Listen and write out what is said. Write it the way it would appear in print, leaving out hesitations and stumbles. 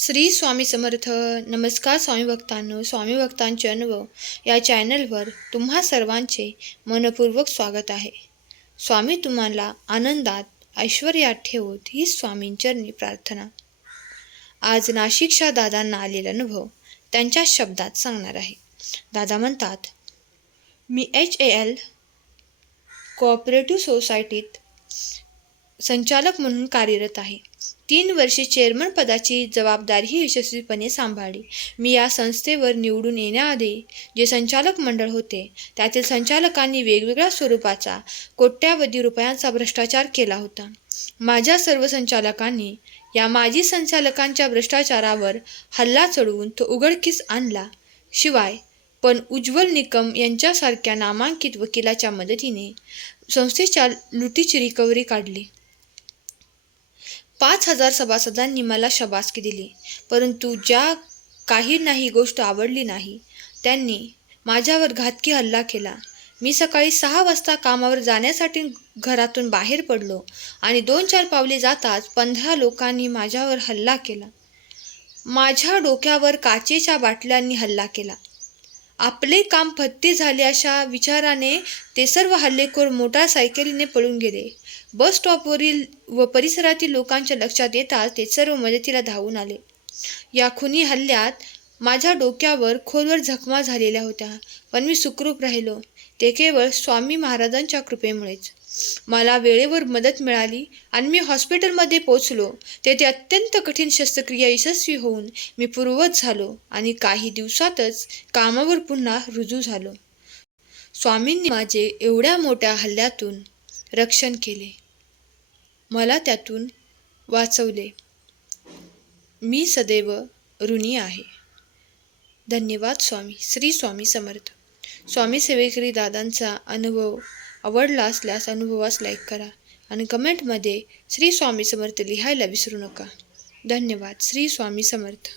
श्री स्वामी समर्थ. नमस्कार स्वामी भक्तांनो. स्वामी भक्तांचे अनुभव या चॅनलवर तुम्हा सर्वांचे मनपूर्वक स्वागत आहे. स्वामी तुम्हाला आनंदात ऐश्वर्यात ठेवोत ही स्वामींचरणी प्रार्थना. आज नाशिकच्या दादांना आलेला अनुभव त्यांच्या शब्दात सांगणार आहे. दादा म्हणतात, मी HAL कोऑपरेटिव्ह सोसायटीत संचालक म्हणून कार्यरत आहे. 3 वर्षे चेअरमन पदाची जबाबदारीही यशस्वीपणे सांभाळली. मी या संस्थेवर निवडून येण्याआधी जे संचालक मंडळ होते त्यातील संचालकांनी वेगवेगळ्या स्वरूपाचा कोट्यावधी रुपयांचा भ्रष्टाचार केला होता. माझ्या सर्व संचालकांनी या माजी संचालकांच्या भ्रष्टाचारावर हल्ला चढवून तो उघडकीस आणला. शिवाय पण उज्ज्वल निकम यांच्यासारख्या नामांकित वकिलाच्या मदतीने संस्थेच्या लुटीची रिकव्हरी काढली. 5,000 सभासदांनी मला शाबासकी दिली, परंतु ज्या काही गोष्ट आवडली नाही त्यांनी माझ्यावर घातकी हल्ला केला. मी सकाळी 6 वाजता कामावर जाण्यासाठी घरातून बाहेर पडलो आणि 2-4 पावले जाताच 15 लोकांनी माझ्यावर हल्ला केला. माझ्या डोक्यावर काचेच्या बाटल्यांनी हल्ला केला. आपले काम फत्ते झाले अशा विचाराने ते सर्व हल्लेखोर मोटारसायकलीने पळून गेले. बस स्टॉपवरील व परिसरातील लोकांच्या लक्षात येताच ते सर्व मदतीला धावून आले. या खुनी हल्ल्यात माझ्या डोक्यावर खोलवर जखमा झालेल्या होत्या, पण मी सुखरूप राहिलो. ते केवळ स्वामी महाराजांच्या कृपेमुळेच. मला वेळेवर मदत मिळाली आणि मी हॉस्पिटलमध्ये पोहोचलो. तेथे अत्यंत कठीण शस्त्रक्रिया यशस्वी होऊन मी पूर्ववत झालो आणि काही दिवसातच कामावर पुन्हा रुजू झालो. स्वामींनी माझे एवढ्या मोठ्या हल्ल्यातून रक्षण केले, मला त्यातून वाचवले. मी सदैव ऋणी आहे. धन्यवाद स्वामी. श्री स्वामी समर्थ. स्वामी सेवेकरी दादांचा अनुभव आवडला असल्यास अनुभवास लाईक करा आणि कमेंटमध्ये श्री स्वामी समर्थ लिहायला विसरू नका. धन्यवाद. श्री स्वामी समर्थ.